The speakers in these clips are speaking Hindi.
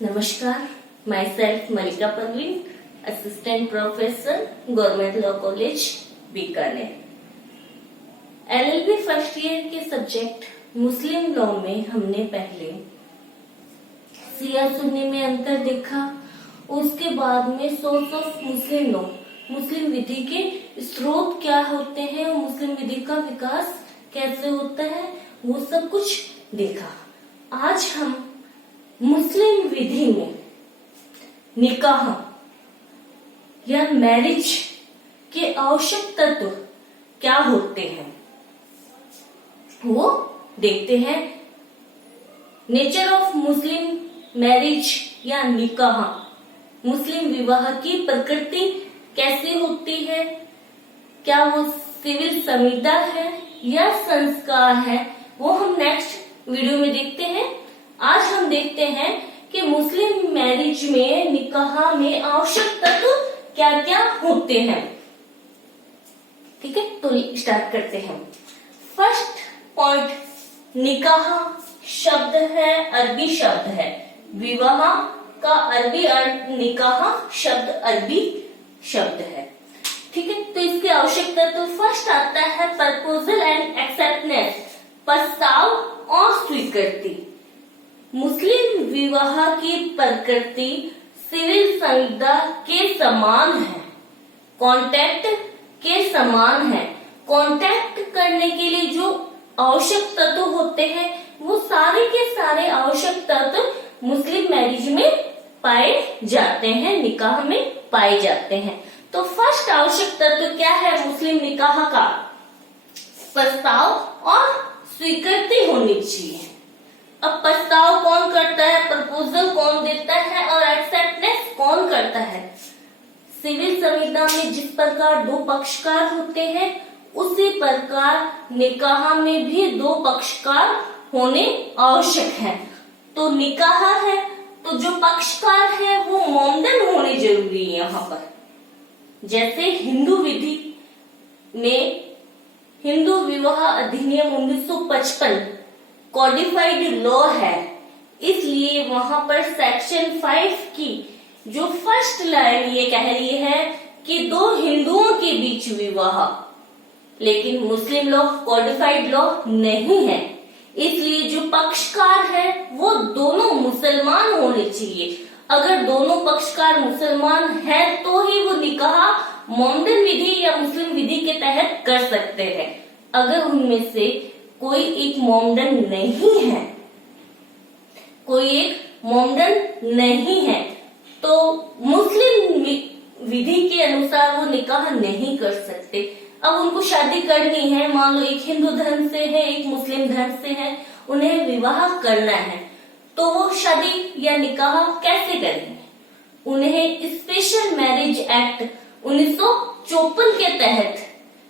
नमस्कार, myself Malika Parveen, assistant professor, government law college Bikaner. LLB first year के सब्जेक्ट मुस्लिम लॉ में हमने पहले सिया सुन्नी में अंतर देखा। उसके बाद में सोर्स ऑफ मुस्लिम लॉ, मुस्लिम विधि के स्रोत क्या होते हैं और मुस्लिम विधि का विकास कैसे होता है, वो सब कुछ देखा। आज हम मुस्लिम विधि में निकाह या मैरिज के आवश्यक तत्व क्या होते हैं वो देखते हैं। नेचर ऑफ मुस्लिम मैरिज या निकाह, मुस्लिम विवाह की प्रकृति कैसी होती है, क्या वो सिविल संविदा है या संस्कार है, वो हम नेक्स्ट वीडियो में देखते हैं। आज हम देखते हैं कि मुस्लिम मैरिज में, निकाह में आवश्यक तत्व क्या क्या होते हैं। ठीक है, तो स्टार्ट करते हैं। फर्स्ट पॉइंट, निकाह शब्द है, अरबी शब्द है। विवाह का अरबी अर्थ, निकाह शब्द अरबी शब्द है। ठीक है, तो इसके आवश्यक तत्व फर्स्ट आता है प्रपोजल एंड एक्सेप्टेंस, प्रस्ताव और स्वीकृति। मुस्लिम विवाह की प्रकृति सिविल संविदा के समान है, कॉन्ट्रैक्ट के समान है। कॉन्ट्रैक्ट करने के लिए जो आवश्यक तत्व होते हैं वो सारे के सारे आवश्यक तत्व मुस्लिम मैरिज में पाए जाते हैं, निकाह में पाए जाते हैं। तो फर्स्ट आवश्यक तत्व क्या है मुस्लिम निकाह का? प्रस्ताव और स्वीकृति होनी चाहिए। अब प्रस्ताव कौन करता है, प्रपोजल कौन देता है और एक्सेप्टेंस कौन करता है? सिविल संविदा में जिस प्रकार दो पक्षकार होते हैं उसी प्रकार निकाह में भी दो पक्षकार होने आवश्यक है। तो निकाह है तो जो पक्षकार है वो मोमडन होने जरूरी है। यहाँ पर जैसे हिंदू विधि में हिंदू विवाह अधिनियम 1955 कॉडिफाइड लॉ है, इसलिए वहां पर सेक्शन 5 की जो फर्स्ट लाइन ये कह रही है कि दो हिंदुओं के बीच विवाह, लेकिन मुस्लिम लॉ कॉडिफाइड लॉ नहीं है, इसलिए जो पक्षकार है वो दोनों मुसलमान होने चाहिए। अगर दोनों पक्षकार मुसलमान हैं तो ही वो निकाह मोमडन विधि या मुस्लिम विधि के तहत कर सकते हैं। अगर उनमें से कोई एक मोमडन नहीं है, कोई एक मोमडन नहीं है तो मुस्लिम विधि के अनुसार वो निकाह नहीं कर सकते। अब उनको शादी करनी है, मान लो एक हिंदू धर्म से है एक मुस्लिम धर्म से है, उन्हें विवाह करना है, तो वो शादी या निकाह कैसे करेंगे? उन्हें स्पेशल मैरिज एक्ट 1954 के तहत,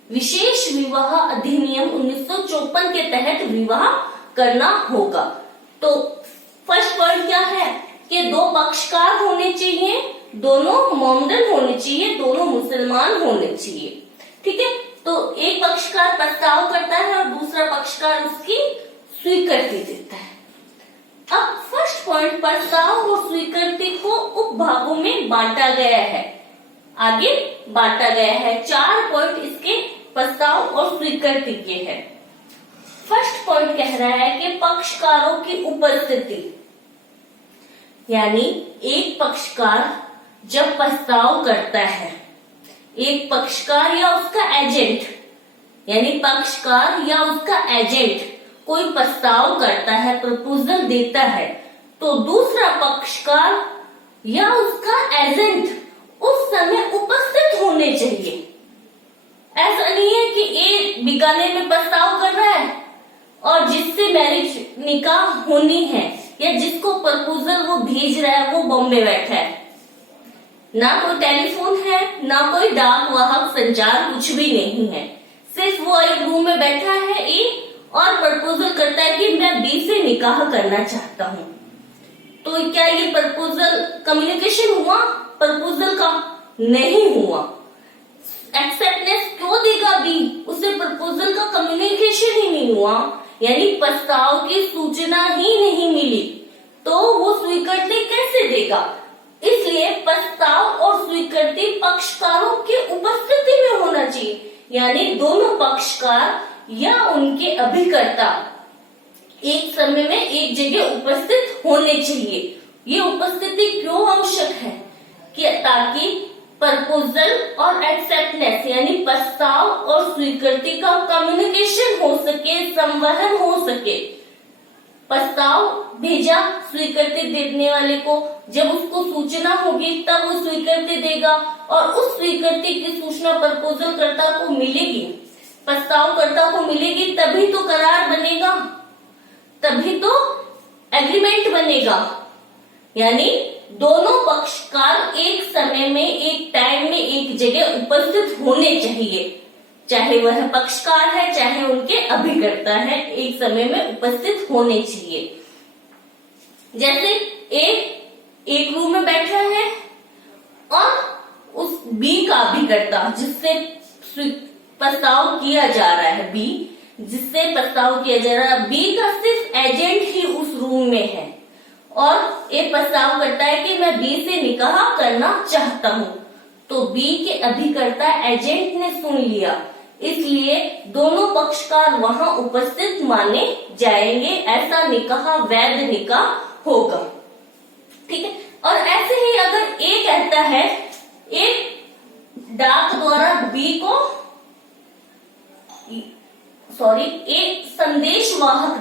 विशेष विवाह अधिनियम 1954 के तहत विवाह करना होगा। तो फर्स्ट पॉइंट क्या है कि दो पक्षकार होने चाहिए, दोनों मोमडन होने चाहिए, दोनों मुसलमान होने चाहिए। ठीक है, तो एक पक्षकार प्रस्ताव करता है और दूसरा पक्षकार उसकी स्वीकृति देता है। अब फर्स्ट पॉइंट, प्रस्ताव और स्वीकृति को उपभागों में बांटा गया है, आगे बांटा गया है। 4 पॉइंट इसके प्रस्ताव और स्वीकृति के हैं। फर्स्ट पॉइंट कह रहा है कि पक्षकारों की उपस्थिति, यानी एक पक्षकार जब प्रस्ताव करता है, एक पक्षकार या उसका एजेंट, यानी पक्षकार या उसका एजेंट कोई प्रस्ताव करता है, प्रपोजल देता है, तो दूसरा पक्षकार या उसका एजेंट उस समय उपस्थित होने चाहिए। ऐसा नहीं है कि ए बीकानेर में प्रस्ताव कर रहा है और जिससे मैरिज निकाह होनी है या जिसको प्रपोजल वो भेज रहा है वो बॉम्बे बैठा है, ना कोई टेलीफोन है ना कोई डाक वाहक संचार, कुछ भी नहीं है, सिर्फ वो एक रूम में बैठा है ए और प्रपोजल करता है कि मैं बी से निकाह करना चाहता हूँ। तो क्या ये प्रपोजल कम्युनिकेशन हुआ? प्रपोजल का नहीं हुआ। एक्सेप्टेंस क्यों देगा बी? उसे प्रपोजल का कम्युनिकेशन ही नहीं हुआ, यानी प्रस्ताव की सूचना ही नहीं मिली, तो वो स्वीकृति कैसे कैसे देगा। इसलिए प्रस्ताव और स्वीकृति पक्षकारों के उपस्थिति में होना चाहिए, यानी दोनों पक्षकार या उनके अभिकर्ता एक समय में एक जगह उपस्थित होने चाहिए। ये उपस्थिति क्यों आवश्यक है कि ताकि प्रपोजल और एक्सेप्टेंस यानी प्रस्ताव और स्वीकृति का कम्युनिकेशन हो सके, संवहन हो सके। प्रस्ताव भेजा स्वीकृति देने वाले को, जब उसको सूचना होगी तब वो स्वीकृति देगा और उस स्वीकृति की सूचना प्रपोजल कर्ता को मिलेगी, प्रस्ताव कर्ता को मिलेगी, तभी तो करार बनेगा, तभी तो एग्रीमेंट बनेगा। यानी दोनों पक्षकार एक समय में, एक टाइम में एक जगह उपस्थित होने चाहिए, चाहे वह पक्षकार है चाहे उनके अभिकर्ता है, एक समय में उपस्थित होने चाहिए। जैसे एक रूम में बैठा है और उस बी का अभिकर्ता जिससे प्रस्ताव किया जा रहा है, बी जिससे प्रस्ताव किया जा रहा है, बी का सिर्फ एजेंट ही उस रूम में है और ये प्रस्ताव करता है कि मैं बी से निकाह करना चाहता हूँ, तो बी के अभिकर्ता एजेंट ने सुन लिया, इसलिए दोनों पक्षकार वहां उपस्थित माने जाएंगे, ऐसा निकाह वैध निकाह होगा। ठीक है। और ऐसे ही अगर ए कहता है, एक डाक द्वारा बी को एक संदेशवाहक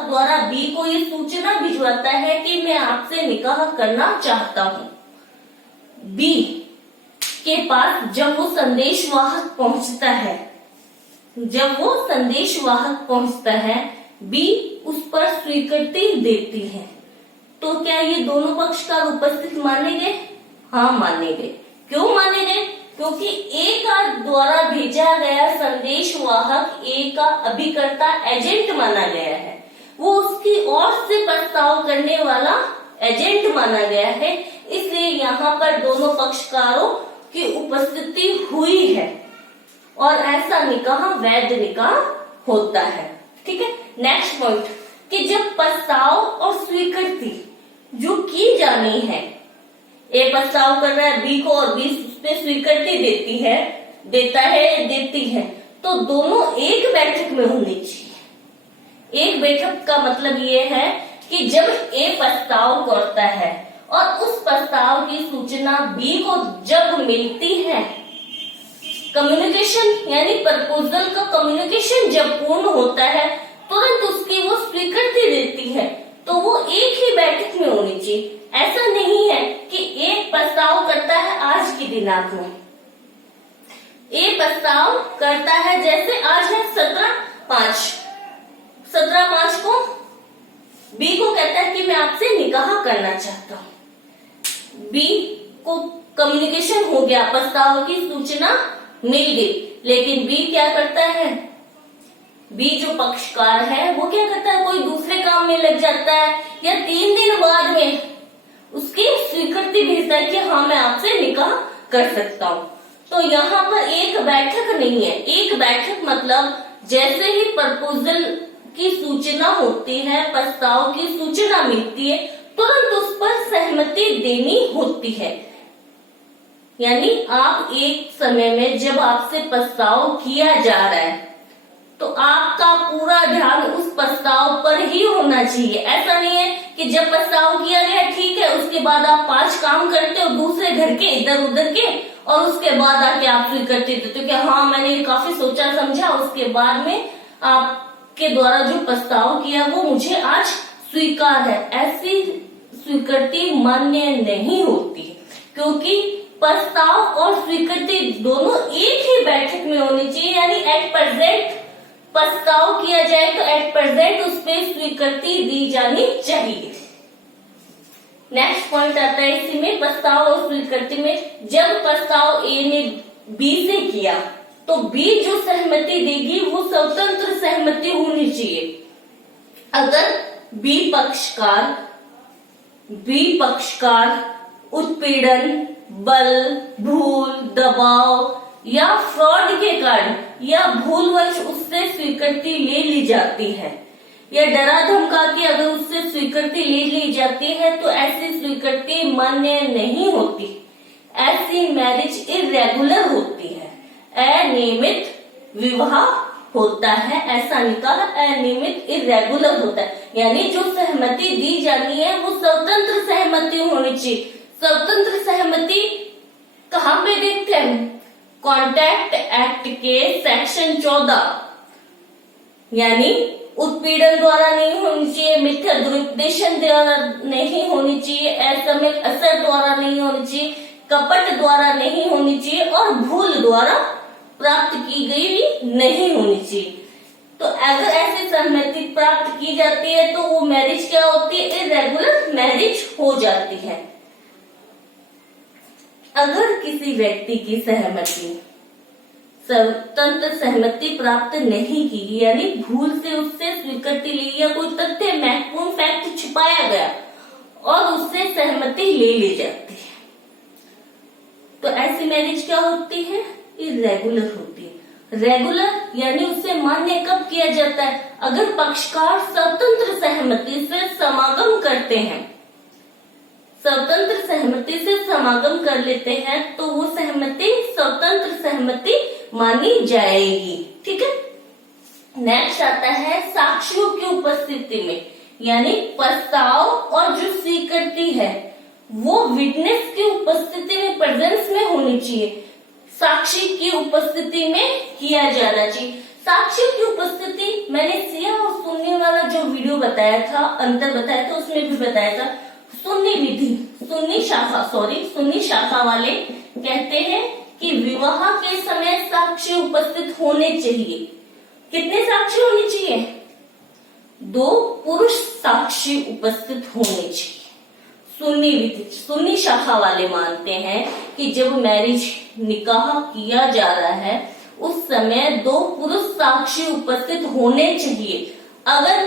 द्वारा बी को ये सूचना भिजवाता है कि मैं आपसे निकाह करना चाहता हूँ। बी के पास जब वो संदेशवाहक पहुंचता है, बी उस पर स्वीकृति देती है, तो क्या ये दोनों पक्षकार उपस्थित माने गए? हाँ माने गए। क्यों माने गए? क्योंकि ए का द्वारा भेजा गया संदेशवाहक ए का अभिकर्ता एजेंट माना गया है, वो उसकी ओर से प्रस्ताव करने वाला एजेंट माना गया है, इसलिए यहाँ पर दोनों पक्षकारों की उपस्थिति हुई है और ऐसा निकाह वैध निकाह होता है। ठीक है। नेक्स्ट पॉइंट कि जब प्रस्ताव और स्वीकृति जो की जानी है, ए प्रस्ताव कर रहा है बी को और बी उस पे स्वीकृति देती है, तो दोनों एक बैठक में होनी चाहिए। एक बैठक का मतलब ये है कि जब ए प्रस्ताव करता है और उस प्रस्ताव की सूचना बी को जब मिलती है, कम्युनिकेशन यानी प्रपोजल का कम्युनिकेशन जब पूर्ण होता है, तुरंत उसकी वो स्वीकृति देती है, तो वो एक ही बैठक में होनी चाहिए। ऐसा नहीं है कि एक प्रस्ताव करता है आज की दिनांक में, एक प्रस्ताव करता है, जैसे आज है 17/5 को बी को कहता है कि मैं आपसे निकाह करना चाहता हूँ। बी को कम्युनिकेशन हो गया, प्रस्ताव की सूचना मिल गई, लेकिन बी क्या करता है, बी जो पक्षकार है वो क्या करता है, कोई दूसरे काम में लग जाता है या 3 दिन बाद में उसकी स्वीकृति भेजता है कि हाँ मैं आपसे निकाह कर सकता हूँ। तो यहाँ पर एक बैठक नहीं है। एक बैठक मतलब जैसे ही प्रपोजल की सूचना होती है, प्रस्ताव की सूचना मिलती है, तुरंत उस पर सहमति देनी होती है। यानी आप एक समय में जब आपसे प्रस्ताव किया जा रहा है तो आपका पूरा ध्यान उस प्रस्ताव पर ही होना चाहिए। ऐसा नहीं है कि जब प्रस्ताव किया गया ठीक है, उसके बाद आप 5 काम करते हो दूसरे घर के इधर उधर के और उसके बाद आके आप स्वीकृति देते हो कि हाँ मैंने काफी सोचा समझा, उसके बाद में आपके द्वारा जो प्रस्ताव किया वो मुझे आज स्वीकार है। ऐसी स्वीकृति मान्य नहीं होती, क्योंकि प्रस्ताव और स्वीकृति दोनों एक ही बैठक में होनी चाहिए। यानी एट प्रेजेंट प्रस्ताव किया जाए तो एट प्रेजेंट उस पर स्वीकृति दी जानी चाहिए। नेक्स्ट पॉइंट आता है इसी में, प्रस्ताव और स्वीकृति में। जब प्रस्ताव ए ने बी से किया तो बी जो सहमति देगी वो स्वतंत्र सहमति होनी चाहिए। अगर बी पक्षकार उत्पीड़न, बल, भूल, दबाव या फ्रॉड के कारण या भूलवश उससे स्वीकृति ले ली जाती है, या डरा धमका के अगर उससे स्वीकृति ले ली जाती है तो ऐसी स्वीकृति मान्य नहीं होती। ऐसी मैरिज इरेगुलर होती है, अनियमित विवाह होता है। ऐसा निकाह अनियमित इरेगुलर होता है, यानी जो सहमति दी जानी है वो स्वतंत्र सहमति होनी चाहिए। स्वतंत्र सहमति कहाँ पे देखते हैं? कॉन्ट्रैक्ट एक्ट के सेक्शन 14, यानी उत्पीड़न द्वारा नहीं होनी चाहिए, मिथ्या दुरुपदेशन द्वारा नहीं होनी चाहिए, असमय असर द्वारा नहीं होनी चाहिए, कपट द्वारा नहीं होनी चाहिए और भूल द्वारा प्राप्त की गई नहीं होनी चाहिए। तो अगर ऐसी सहमति प्राप्त की जाती है तो वो मैरिज क्या होती है? इरेगुलर मैरिज हो जाती है। अगर किसी व्यक्ति की सहमति स्वतंत्र सहमति प्राप्त नहीं की, यानी भूल से उससे स्वीकृति ली या कोई तथ्य महत्वपूर्ण फैक्ट छुपाया गया और उससे सहमति ले ली जाती है, तो ऐसी मैरिज क्या होती है? इरेगुलर होती है। रेगुलर यानी उसे मान्य कब किया जाता है? अगर पक्षकार स्वतंत्र सहमति से समागम करते हैं, स्वतंत्र सहमति से समागम कर लेते हैं तो वो सहमति स्वतंत्र सहमति मानी जाएगी। ठीक है। नेक्स्ट आता है साक्षियों की उपस्थिति में, यानी प्रस्ताव और जो स्वीकृति है वो विटनेस की उपस्थिति में, प्रेजेंस में होनी चाहिए, साक्षी की उपस्थिति में किया जाना चाहिए। साक्षी की उपस्थिति मैंने सिया और सुन्नी वाला जो वीडियो बताया था, अंतर बताया था, उसमें भी बताया था। सुन्नी विधि, सुन्नी शाखा वाले कहते हैं कि विवाह के समय साक्षी उपस्थित होने चाहिए। कितने साक्षी होने चाहिए? 2 पुरुष साक्षी उपस्थित होने चाहिए। सुन्नी विधि, सुन्नी शाखा वाले मानते हैं कि जब मैरिज निकाह किया जा रहा है उस समय 2 पुरुष साक्षी उपस्थित होने चाहिए। अगर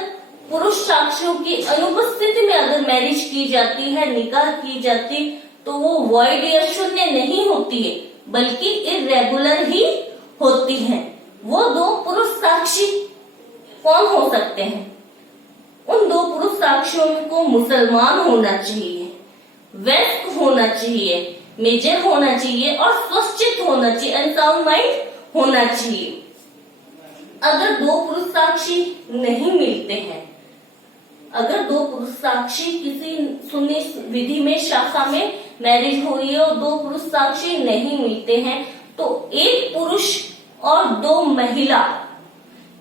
पुरुष साक्षियों की अनुपस्थिति में अगर मैरिज की जाती है, निकाह की जाती, तो वो वॉइड या शून्य नहीं होती है बल्कि इरेगुलर ही होती है। वो 2 पुरुष साक्षी कौन हो सकते हैं? उन 2 पुरुष साक्षियों को मुसलमान होना चाहिए, वयस्क होना चाहिए, मेजर होना चाहिए और स्वच्छित होना चाहिए, अनसाउंड माइंड होना चाहिए। अगर 2 पुरुष साक्षी नहीं मिलते हैं, अगर 2 पुरुष साक्षी किसी सुन्नी विधि में शाखा में मैरिज हो रही है और 2 पुरुष साक्षी नहीं मिलते हैं तो 1 पुरुष और 2 महिला,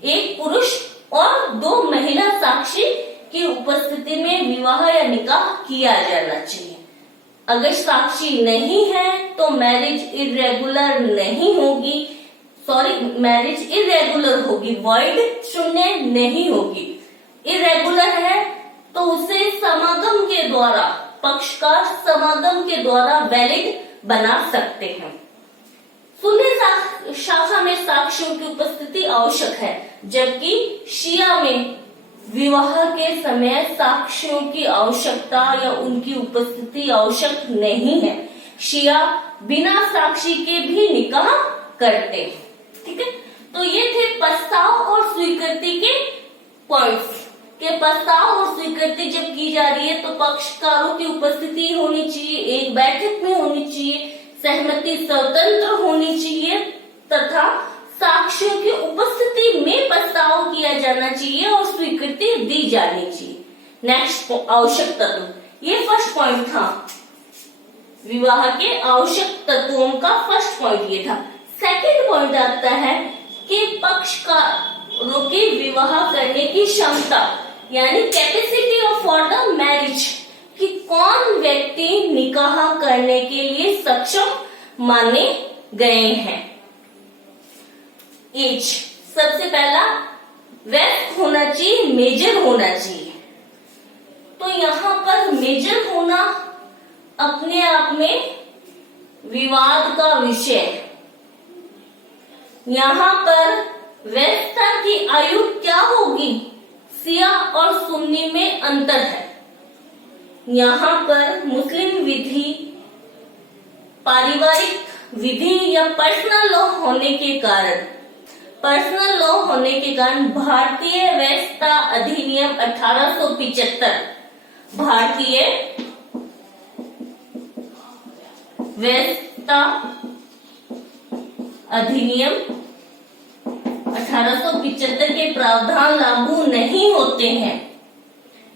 1 पुरुष और 2 महिला साक्षी की उपस्थिति में विवाह या निकाह किया जाना चाहिए। अगर साक्षी नहीं है तो मैरिज इरेगुलर नहीं होगी, मैरिज इरेगुलर होगी, वॉइड शून्य नहीं होगी। इरेगुलर है तो उसे समागम के द्वारा, पक्षकार समागम के द्वारा वैलिड बना सकते हैं। सुन्नी शाखा में साक्षियों की उपस्थिति आवश्यक है, जबकि शिया में विवाह के समय साक्षियों की आवश्यकता या उनकी उपस्थिति आवश्यक नहीं है। शिया बिना साक्षी के भी निकाह करते हैं। ठीक है। तो ये थे प्रस्ताव और स्वीकृति के पॉइंट्स के। प्रस्ताव और स्वीकृति जब की जा रही है तो पक्षकारों की उपस्थिति होनी चाहिए, एक बैठक में होनी चाहिए, सहमति स्वतंत्र होनी चाहिए तथा साक्षियों की उपस्थिति में प्रस्ताव किया जाना चाहिए और स्वीकृति दी जानी चाहिए। नेक्स्ट आवश्यक तत्व, ये फर्स्ट पॉइंट था, विवाह के आवश्यक तत्वों का फर्स्ट पॉइंट ये था। सेकंड पॉइंट आता है कि पक्षकारों की विवाह करने की क्षमता, यानी capacity of for the marriage, कि कौन व्यक्ति निकाह करने के लिए सक्षम माने गए हैं। एज, सबसे पहला वयस्क होना चाहिए, मेजर होना चाहिए। तो यहाँ पर मेजर होना अपने आप में विवाद का विषय है। यहाँ पर वयस्कता की आयु क्या होगी, सिया और सुन्नी में अंतर है। यहाँ पर मुस्लिम विधि पारिवारिक विधि या पर्सनल लॉ होने के कारण भारतीय वयस्कता अधिनियम अधिनियम 1875, भारतीय वयस्कता अधिनियम 1875 के प्रावधान लागू नहीं होते हैं,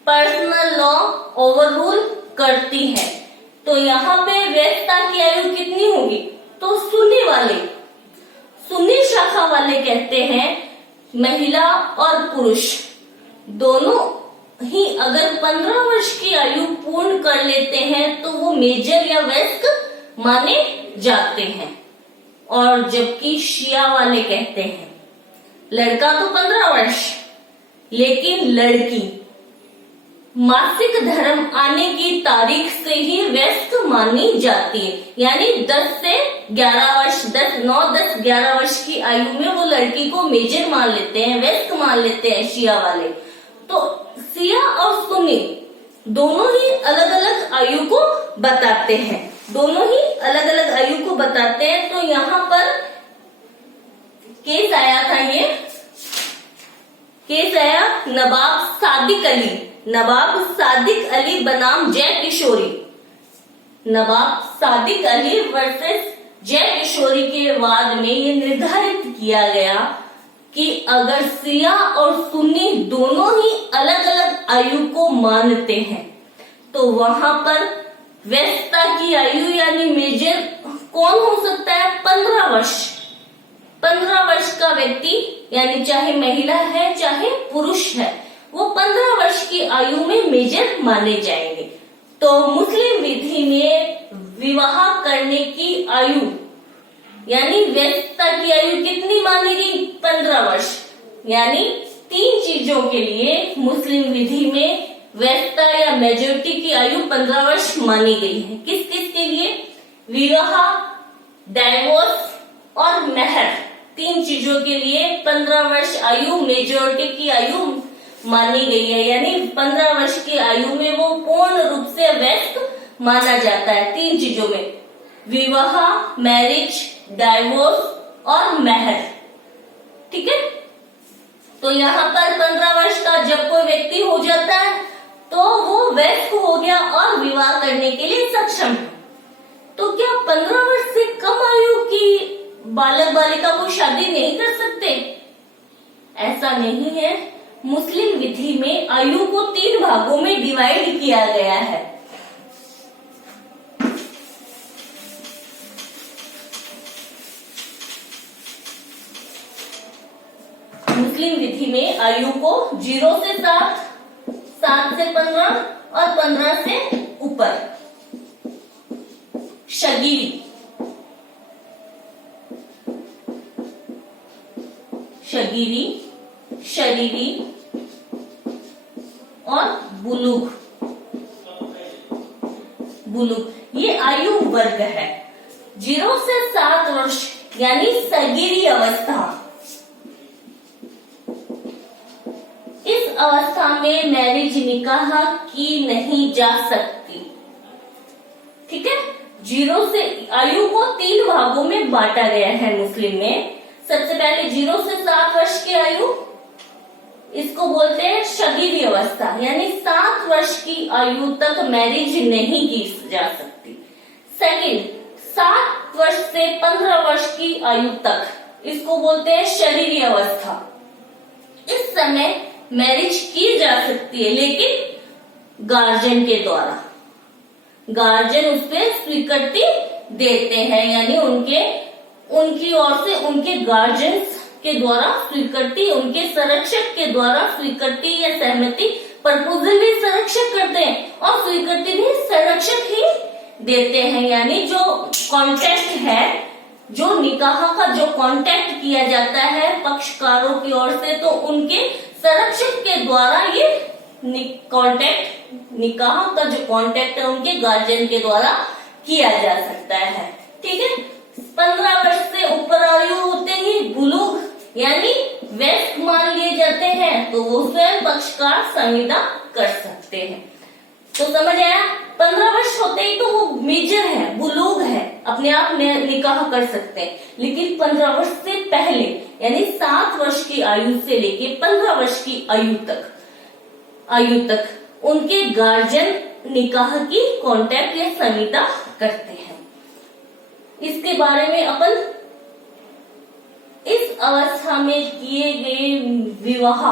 पर्सनल लॉ ओवररूल करती है। तो यहाँ पे वयस्कता की आयु कितनी होगी? तो सुन्नी शाखा वाले कहते हैं महिला और पुरुष दोनों ही अगर 15 वर्ष की आयु पूर्ण कर लेते हैं तो वो मेजर या वयस्क माने जाते हैं। और जबकि शिया वाले कहते हैं लड़का तो 15 वर्ष, लेकिन लड़की मासिक धर्म आने की तारीख से ही व्यस्त मानी जाती है। यानी 10 से 11 वर्ष, 9-10-11 वर्ष की आयु में वो लड़की को मेजर मान लेते हैं, व्यस्त मान लेते हैं शिया वाले। तो शिया और सुन्नी दोनों ही अलग अलग आयु को बताते हैं, तो यहाँ पर केस आया था, ये केस आया नवाब सादिक अली बनाम जय किशोरी। नवाब सादिक अली वर्सेस जय किशोरी के वाद में ये निर्धारित किया गया कि अगर शिया और सुन्नी दोनों ही अलग अलग आयु को मानते हैं तो वहां पर व्यस्तता की आयु यानी मेजर कौन हो सकता है? 15 वर्ष। 15 वर्ष का व्यक्ति यानी चाहे महिला है चाहे पुरुष है, वो 15 वर्ष की आयु में मेजर माने जाएंगे। तो मुस्लिम विधि में विवाह करने की आयु यानी व्यस्तता की आयु कितनी मानी गई? 15 वर्ष। यानी 3 चीजों के लिए मुस्लिम विधि में व्यस्तता या मेजोरिटी की आयु 15 वर्ष मानी गई है। किस किस के लिए? विवाह, डाइवोर्स और मेहर, 3 चीजों के लिए 15 वर्ष आयु मेजोरिटी की आयु मानी गई है। यानी 15 वर्ष की आयु में वो पूर्ण रूप से व्यस्त माना जाता है 3 चीजों में, विवाह, मैरिज, डाइवोर्स और मेहर। ठीक है, तो यहाँ पर 15 वर्ष का जब कोई व्यक्ति हो जाता है तो वो व्यस्त हो गया और विवाह करने के लिए सक्षम है। तो क्या 15 वर्ष से कम आयु की बालक बालिका को शादी नहीं कर सकते? ऐसा नहीं है। मुस्लिम विधि में आयु को 3 भागों में डिवाइड किया गया है। मुस्लिम विधि में आयु को 0 से 7, 7 से 15 और 15 से ऊपर। शरीरी और बुलुग ये आयु वर्ग है। 0 से 7 वर्ष यानी सगीरी अवस्था। इस अवस्था में मैरिज निकाह की नहीं जा सकती। ठीक है, 0 से आयु को 3 भागों में बांटा गया है मुस्लिम में। सबसे पहले 0 से 7 वर्ष की आयु, इसको बोलते हैं शगीरी अवस्था, यानी 7 वर्ष की आयु तक मैरिज नहीं की जा सकती। सेकंड, 7 वर्ष से 15 वर्ष की आयु तक, इसको बोलते हैं शरीरी अवस्था। इस समय मैरिज की जा सकती है, लेकिन गार्जियन के द्वारा। गार्जियन उस पर स्वीकृति देते हैं, यानी उनकी ओर से उनके गार्जियन के द्वारा स्वीकृति, उनके संरक्षक के द्वारा स्वीकृति या सहमति, प्रपोजल भी संरक्षक करते हैं और स्वीकृति भी संरक्षक ही देते हैं। यानी जो कॉन्ट्रैक्ट है, जो निकाह का जो कॉन्ट्रैक्ट किया जाता है पक्षकारों की ओर से, तो उनके संरक्षक के द्वारा ये निकाह का जो कॉन्ट्रैक्ट है उनके गार्जियन के द्वारा किया जा सकता है। ठीक है, 15 वर्ष से ऊपर आयु होते ही बुलूग यानी व्यस्त मान लिए जाते हैं, तो वो स्वयं पक्षकार संविदा कर सकते हैं। तो समझ आया, 15 वर्ष होते ही तो वो मेजर है, बुलूग है, अपने आप में निकाह कर सकते हैं। लेकिन 15 वर्ष से पहले यानी 7 वर्ष की आयु से लेके 15 वर्ष की आयु तक आयु तक उनके गार्जियन निकाह की कांटेक्ट या संविदा करते हैं। इसके बारे में अपन इस अवस्था में किए गए विवाह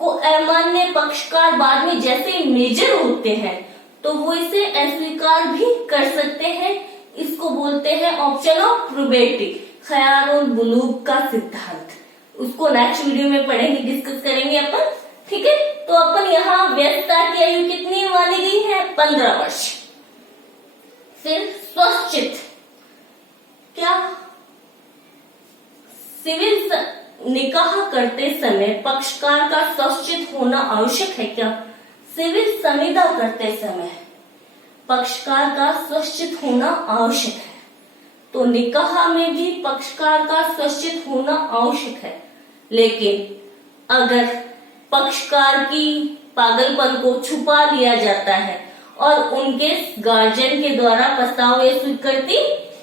को अमान्य पक्षकार बाद में जैसे मेजर होते हैं तो वो इसे अस्वीकार भी कर सकते हैं। इसको बोलते हैं ऑप्शन ऑफ प्रोबेबिलिटी, ख्याल और बुलूग का सिद्धांत। उसको नेक्स्ट वीडियो में पढ़ेंगे, डिस्कस करेंगे अपन। ठीक है, तो अपन यहाँ व्यस्तता की आयु कितनी मानी गई है? 15 वर्ष। फिर स्वश्चित, क्या सिविल निकाह करते समय पक्षकार का स्वश्चित होना आवश्यक है? क्या सिविल संविदा करते समय पक्षकार का स्वश्चित होना आवश्यक है? तो निकाह में भी पक्षकार का स्वश्चित होना आवश्यक है, लेकिन अगर पक्षकार की पागलपन को छुपा लिया जाता है और उनके गार्जियन के द्वारा प्रस्ताव या स्वीकृति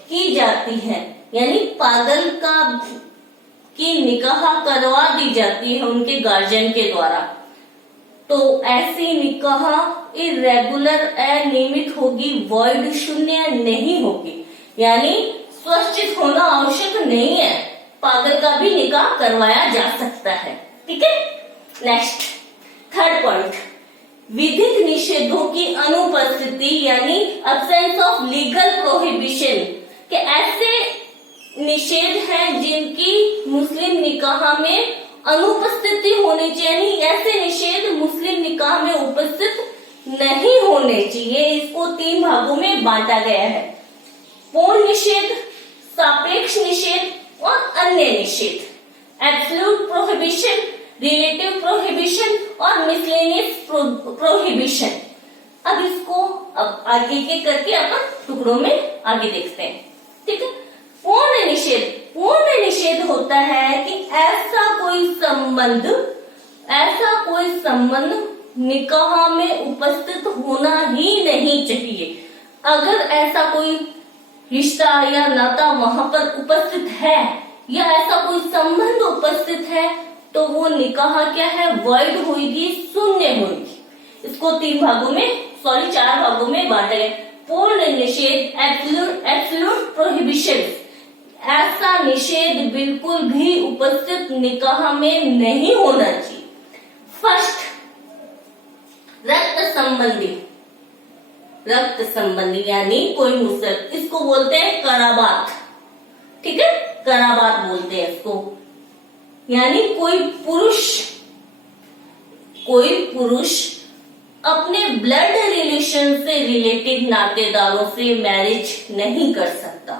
की जाती है, यानी पागल की निकाह करवा दी जाती है उनके गार्जियन के द्वारा, तो ऐसी निकाह इरेगुलर अनियमित होगी, वॉइड शून्य नहीं होगी, यानी स्वश्चित होना आवश्यक नहीं है, पागल का भी निकाह करवाया जा सकता है। ठीक है, नेक्स्ट थर्ड पॉइंट, विधिक निषेधों की अनुपस्थिति यानी अब्सेंस ऑफ लीगल प्रोहिबिशन के ऐसे निषेध हैं जिनकी मुस्लिम निकाह में अनुपस्थिति होनी चाहिए, यानी ऐसे निषेध मुस्लिम निकाह में उपस्थित नहीं होने चाहिए। इसको 3 भागों में बांटा गया है, पूर्ण निषेध, सापेक्ष निषेध और अन्य निषेध, एब्सोल्यूट प्रोहिबिशन, रिलेटिव प्रोहिबिशन और मिसलेनियस प्रोहिबिशन। अब इसको आगे के करके अपन टुकड़ों में आगे देखते हैं। ठीक है, पूर्ण निषेध होता है कि ऐसा कोई संबंध निकाह में उपस्थित होना ही नहीं चाहिए। अगर ऐसा कोई रिश्ता या नाता वहां पर उपस्थित है या ऐसा कोई संबंध उपस्थित है तो वो निकाह क्या है? वॉइड होगी, शून्य होगी। इसको 4 भागों में बांटा गया। पूर्ण निषेध, एब्सोल्यूट प्रोहिबिशन, ऐसा निषेध बिल्कुल भी उपस्थित निकाह में नहीं होना चाहिए। फर्स्ट, रक्त संबंधी यानी कोई मुसल, इसको बोलते हैं कराबात। ठीक है, कराबात बोलते हैं इसको, यानी कोई पुरुष अपने ब्लड रिलेशन से रिलेटेड नातेदारों से मैरिज नहीं कर सकता।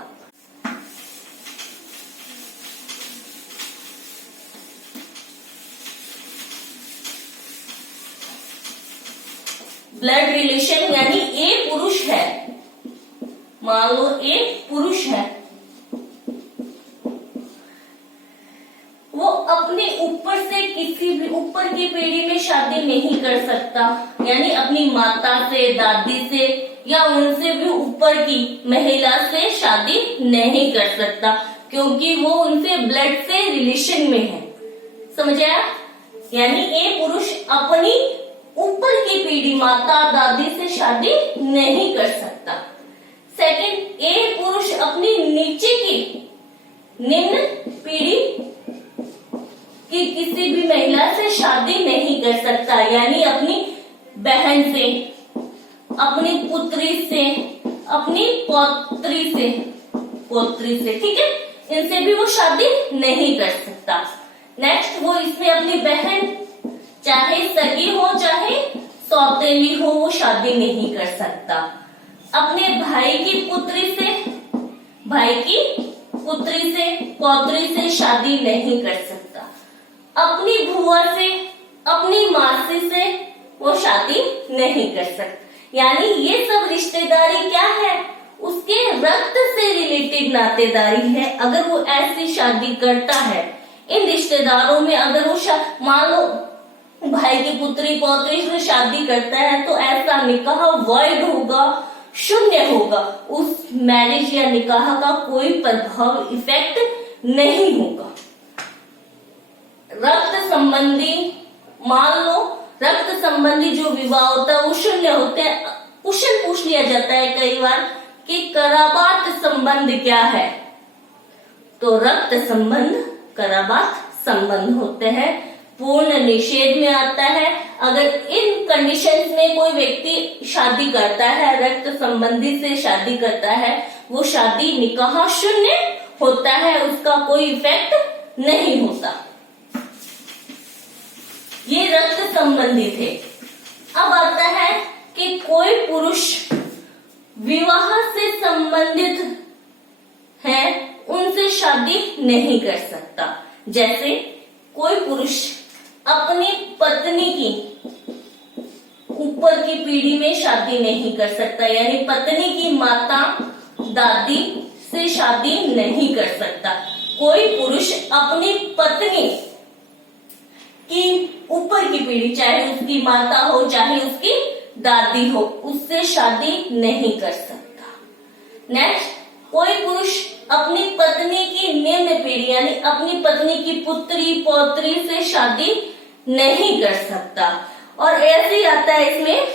ब्लड रिलेशन यानी एक पुरुष है, मान लो एक पुरुष है, वो अपने ऊपर से किसी भी ऊपर की पीढ़ी में शादी नहीं कर सकता, यानी अपनी माता से, दादी से या उनसे भी ऊपर की महिला से शादी नहीं कर सकता, क्योंकि वो उनसे ब्लड से रिलेशन में है। समझ आया? यानी एक पुरुष अपनी ऊपर की पीढ़ी माता दादी से शादी नहीं कर सकता। सेकंड, एक पुरुष अपनी नीचे की निम्न पीढ़ी की किसी भी महिला से शादी नहीं कर सकता, यानी अपनी बहन से, अपनी पुत्री से, अपनी पौत्री से, ठीक है, इनसे भी वो शादी नहीं कर सकता। नेक्स्ट, वो इसमें अपनी बहन चाहे सगी हो चाहे सौतेली हो वो शादी नहीं कर सकता। अपने भाई की पुत्री से, पौत्री से शादी नहीं कर सकता। अपनी बुआ से, अपनी मासी से वो शादी नहीं कर सकता। यानी ये सब रिश्तेदारी क्या है? उसके रक्त से रिलेटेड नातेदारी है। अगर वो ऐसी शादी करता है, इन रिश्तेदारों में अगर वो मान लो भाई की पुत्री पौत्री से शादी करता है तो ऐसा निकाह वॉइड होगा, शून्य होगा, उस मैरिज या निकाह का कोई प्रभाव इफेक्ट नहीं होगा। रक्त संबंधी, मान लो रक्त संबंधी जो विवाह होता है वो शून्य होते हैं। क्वेश्चन पूछ लिया जाता है कई बार कि कराबात संबंध क्या है, तो रक्त संबंध कराबात संबंध होते हैं, पूर्ण निषेध में आता है। अगर इन कंडीशंस में कोई व्यक्ति शादी करता है, रक्त संबंधी से शादी करता है, वो शादी निकाह शून्य होता है, उसका कोई इफेक्ट नहीं होता। ये रक्त संबंधी थे। अब आता है कि कोई पुरुष विवाह से संबंधित है, उनसे शादी नहीं कर सकता। जैसे कोई पुरुष अपनी पत्नी की ऊपर की पीढ़ी में शादी नहीं कर सकता, यानी पत्नी की माता दादी से शादी नहीं कर सकता। कोई पुरुष अपनी पत्नी की ऊपर की पीढ़ी, चाहे उसकी माता हो चाहे उसकी दादी हो, उससे शादी नहीं कर सकता। नेक्स्ट, कोई पुरुष अपनी पत्नी की निम्न पीढ़ी यानी अपनी पत्नी की पुत्री पौत्री से शादी नहीं कर सकता। और ऐसे ही आता है इसमें,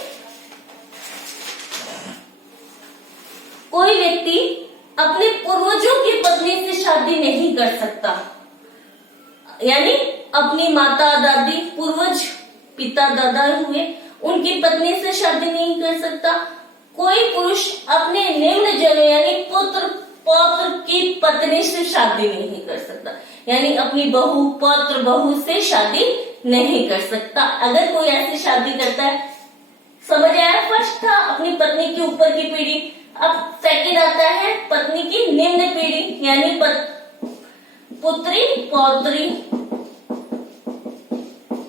कोई व्यक्ति अपने पूर्वजों की पत्नी से शादी नहीं कर सकता, यानी अपनी माता दादी पूर्वज पिता दादा हुए, उनकी पत्नी से शादी नहीं कर सकता। कोई पुरुष अपने निम्न जन यानी पुत्र पौत्र की पत्नी से शादी नहीं कर सकता, यानी अपनी बहू पौत्र बहू से शादी नहीं कर सकता। अगर कोई ऐसी शादी करता है, समझ आया, फर्स्ट था अपनी पत्नी की ऊपर की पीढ़ी, अब सेकंड आता है पत्नी की निम्न पीढ़ी यानी पुत्री पौत्री।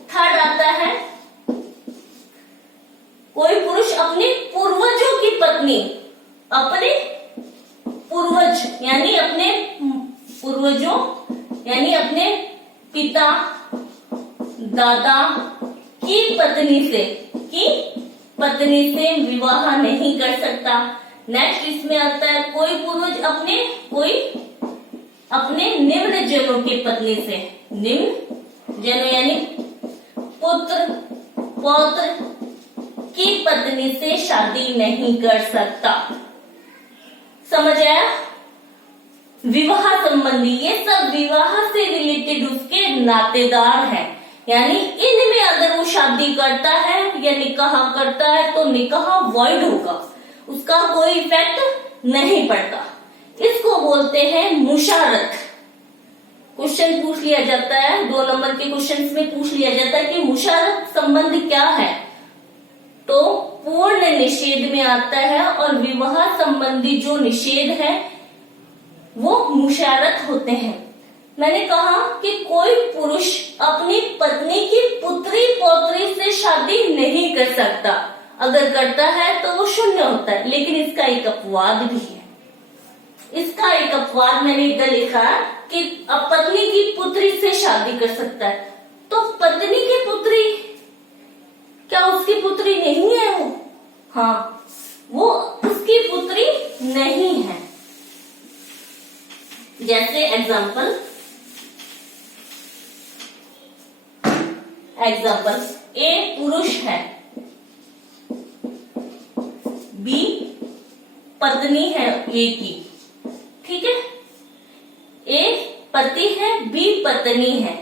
थर्ड आता है कोई पुरुष अपने पूर्वजों की पत्नी, अपने पूर्वज यानी अपने पूर्वजों यानी अपने पिता दादा की पत्नी से विवाह नहीं कर सकता। नेक्स्ट इसमें आता है कोई पूर्वज अपने निम्न जनों की पत्नी से, निम्न जन यानी पुत्र पौत्र की पत्नी से शादी नहीं कर सकता। समझ आया? विवाह संबंधी, ये सब विवाह से रिलेटेड उसके नातेदार हैं, यानी इनमें अगर वो शादी करता है या निकाह करता है तो निकाह वॉइड होगा, उसका कोई इफेक्ट नहीं पड़ता। इसको बोलते हैं मुशारत। क्वेश्चन पूछ लिया जाता है, 2 नंबर के क्वेश्चन में पूछ लिया जाता है कि मुशारत संबंध क्या है, तो पूर्ण निषेध में आता है और विवाह संबंधी जो निषेध है वो मुशारत होते हैं। मैंने कहा कि कोई पुरुष अपनी पत्नी की पुत्री पौत्री से शादी नहीं कर सकता, अगर करता है तो वो शून्य होता है, लेकिन इसका एक अपवाद भी है। इसका एक अपवाद मैंने इधर लिखा कि अब पत्नी की पुत्री से शादी कर सकता है, तो पत्नी की पुत्री क्या उसकी पुत्री नहीं है वो? हाँ, वो उसकी पुत्री नहीं है। जैसे एग्जाम्पल ए पुरुष है, बी पत्नी है ए की, ठीक है, ए पति है बी पत्नी है।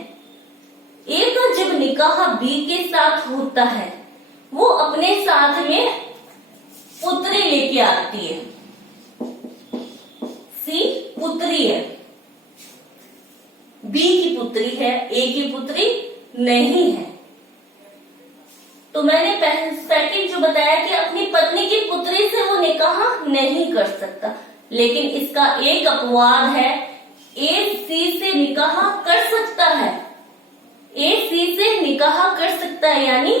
ए का जब निकाह बी के साथ होता है वो अपने साथ में पुत्री लेके आती है, सी पुत्री है, बी की पुत्री है, ए की पुत्री नहीं है। तो मैंने सेकंड जो बताया कि अपनी पत्नी की पुत्री से वो निकाह नहीं कर सकता, लेकिन इसका एक अपवाद है, ए सी से निकाह कर सकता है, ए सी से निकाह कर सकता है, यानी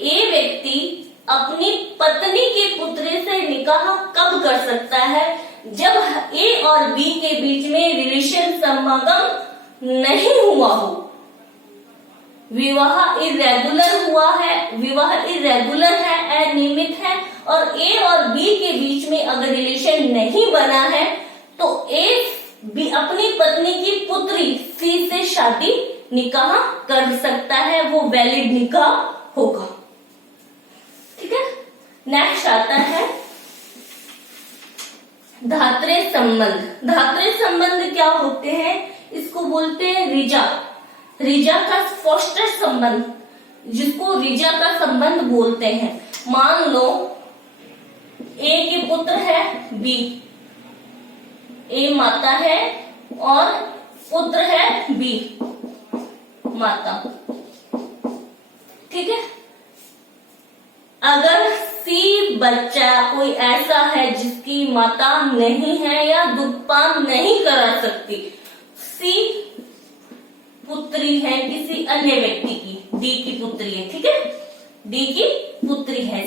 ए व्यक्ति अपनी पत्नी की पुत्री से निकाह कब कर सकता है? जब ए और बी के बीच में रिलेशन समागम नहीं हुआ हो, विवाह इरेगुलर हुआ है, विवाह इरेगुलर है, अनियमित है, और ए और बी के बीच में अगर रिलेशन नहीं बना है तो ए बी अपनी पत्नी की पुत्री सी से शादी निकाह कर सकता है, वो वैलिड निकाह होगा। ठीक है, नेक्स्ट आता है धात्रे संबंध। धात्रे संबंध क्या होते हैं? इसको बोलते हैं ऋजा। ऋजा का फोस्टर संबंध, जिसको ऋजा का संबंध बोलते हैं। मान लो ए के पुत्र है बी, ए माता है और पुत्र है बी माता। ठीक है, अगर सी बच्चा कोई ऐसा है जिसकी माता नहीं है या दुग्धपान नहीं करा सकती, सी पुत्री है किसी अन्य व्यक्ति की, डी की पुत्री है। ठीक है, डी की पुत्री है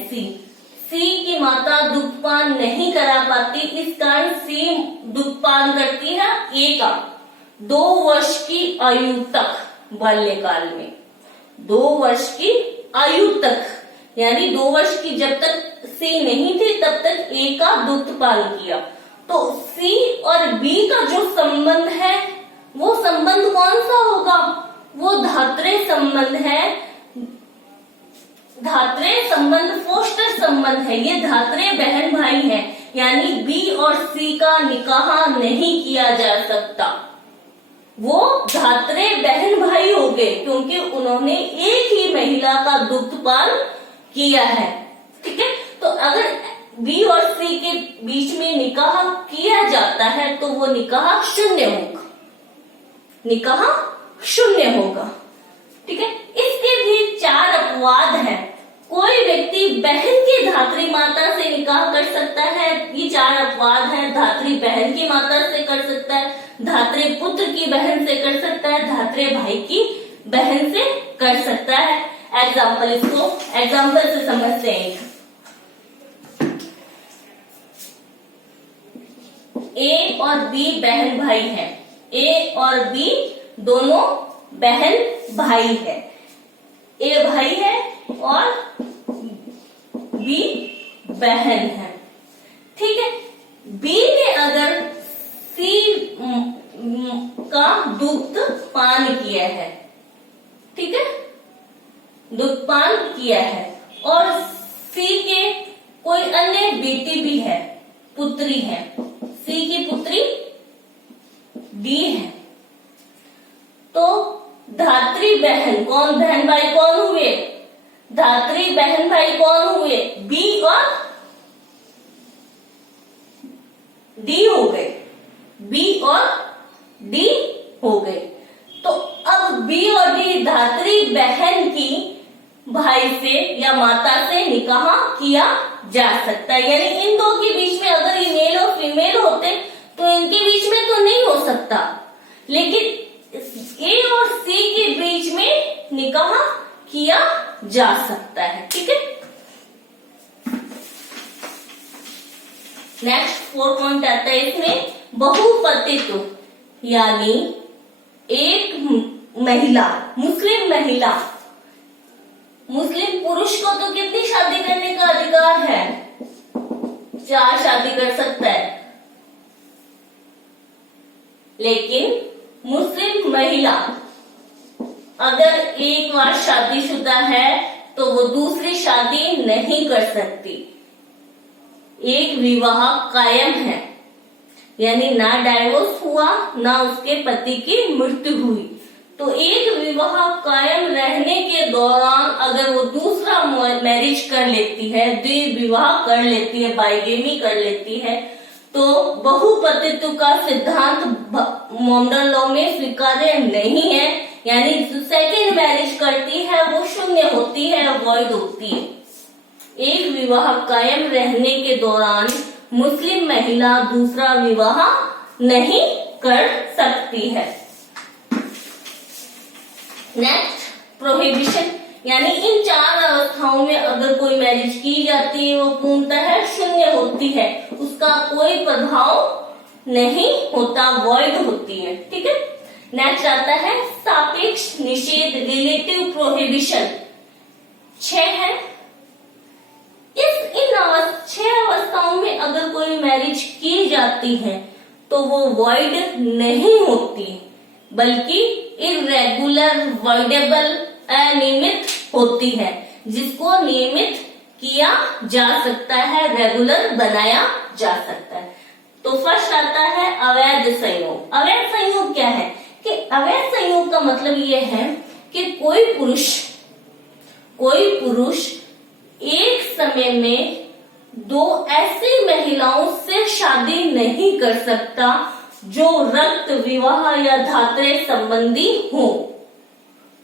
सी की माता दुग्धपान नहीं करा पाती, इस कारण सी दुग्धपान करती है ए का 2 वर्ष की आयु तक, बाल्यकाल में 2 वर्ष की आयु तक, यानी 2 वर्ष की जब तक सी नहीं थी तब तक ए का दुग्धपान किया। तो सी और बी का जो संबंध है वो संबंध कौन सा होगा? वो धात्रे संबंध है। धात्रे संबंध फोस्टर संबंध है। ये धात्रे बहन भाई हैं, यानी बी और सी का निकाह नहीं किया जा सकता। वो धात्रे बहन भाई हो गए क्योंकि उन्होंने एक ही महिला का दुग्धपान किया है। ठीक है, तो अगर बी और सी के बीच में निकाह किया जाता है तो वो निकाह शून्य होगा, निकाह शून्य होगा। ठीक है, इसके भी 4 अपवाद हैं। कोई व्यक्ति बहन की धात्री माता से निकाह कर सकता है, ये 4 अपवाद हैं। धात्री बहन की माता से कर सकता है, धात्रे पुत्र की बहन से कर सकता है, धात्रे भाई की बहन से कर सकता है। एग्जाम्पल, इसको एग्जाम्पल से समझते हैं। ए और बी बहन भाई हैं। ए और बी दोनों बहन भाई है। ए भाई है और बी बहन है। ठीक है, बी ने अगर सी का दुग्ध पान किया है, ठीक है, दुग्ध पान किया है, और सी के कोई अन्य बेटी भी है, पुत्री है, सी की पुत्री डी है, तो धात्री बहन कौन, बहन भाई कौन हुए? धात्री बहन भाई कौन हुए? बी और डी हो गए, बी और डी हो गए। तो अब बी और डी धात्री बहन की भाई से या माता से निकाह किया जा सकता है। यानी इन दो के बीच में अगर ये मेल और फीमेल होते तो इनके बीच में तो नहीं हो सकता, लेकिन ए और सी के बीच में निकाह किया जा सकता है। ठीक है, नेक्स्ट 4 पॉइंट आता है इसमें, बहुपतित्व, यानी एक महिला, मुस्लिम महिला, मुस्लिम पुरुष को तो कितनी शादी करने का अधिकार है? 4 शादी कर सकता है, लेकिन मुस्लिम महिला अगर एक बार शादीशुदा है तो वो दूसरी शादी नहीं कर सकती। एक विवाह कायम है, यानी ना डाइवोर्स हुआ ना उसके पति की मृत्यु हुई। तो एक विवाह कायम रहने के दौरान अगर वो दूसरा मैरिज कर लेती है, द्विविवाह कर लेती है, बाइगेमी कर लेती है, तो बहुपतित्व का सिद्धांत मोमडन लॉ में स्वीकार्य नहीं है। यानी जो सेकेंड मैरिज करती है वो शून्य होती है, अवॉइड होती है। एक विवाह कायम रहने के दौरान मुस्लिम महिला दूसरा विवाह नहीं कर सकती है। नेक्स्ट, प्रोहिबिशन, यानी इन 4 अवस्थाओं में अगर कोई मैरिज की जाती है वो पूर्णतः शून्य होती है, उसका कोई प्रभाव नहीं होता, वॉइड होती है। ठीक है, नेक्स्ट आता है सापेक्ष निषेध, रिलेटिव प्रोहिबिशन। 6 है। इन 6 अवस्थाओं में अगर कोई मैरिज की जाती है तो वो वॉइड नहीं होती, बल्कि इरेगुलर, वॉइडेबल, अनियमित होती है। जिसको नियमित किया जा सकता है, रेगुलर बनाया जा सकता है। तो फर्स्ट आता है अवैध संयोग। अवैध संयोग क्या है कि अवैध संयोग का मतलब यह है कि कोई पुरुष एक समय में दो ऐसी महिलाओं से शादी नहीं कर सकता जो रक्त विवाह या धात्रे संबंधी हो,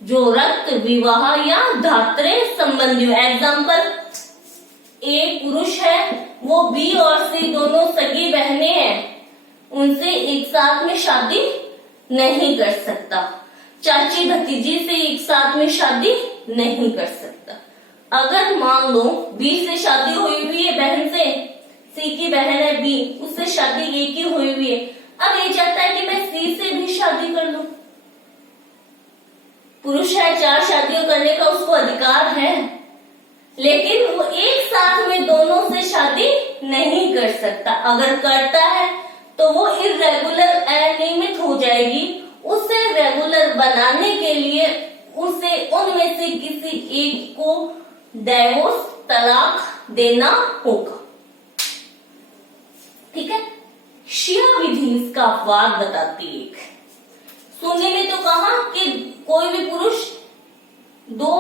जो रक्त विवाह या धात्रे संबंधी हो। एग्जाम्पल, एक पुरुष है, वो बी और सी दोनों सगी बहनें हैं, उनसे एक साथ में शादी नहीं कर सकता। चाची भतीजी से एक साथ में शादी नहीं कर सकता। अगर मान लो बी से शादी हुई हुई है बहन से, सी की बहन है बी, उससे शादी ए की हुई हुई है, अब ये चाहता है कि मैं सी से भी शादी कर लूं। पुरुष है, 4 शादियों करने का उसको अधिकार है, लेकिन वो एक साथ में दोनों से शादी नहीं कर सकता। अगर करता है तो वो इर्रेगुलर, अनियमित हो जाएगी। उसे रेगुलर बनाने के लिए उसे उनमें से किसी एक को डाइवोर्स, तलाक देना होगा। ठीक है। शिया विधि इसका अपवाद बताती है। सुनने में तो कहा कि कोई भी पुरुष 2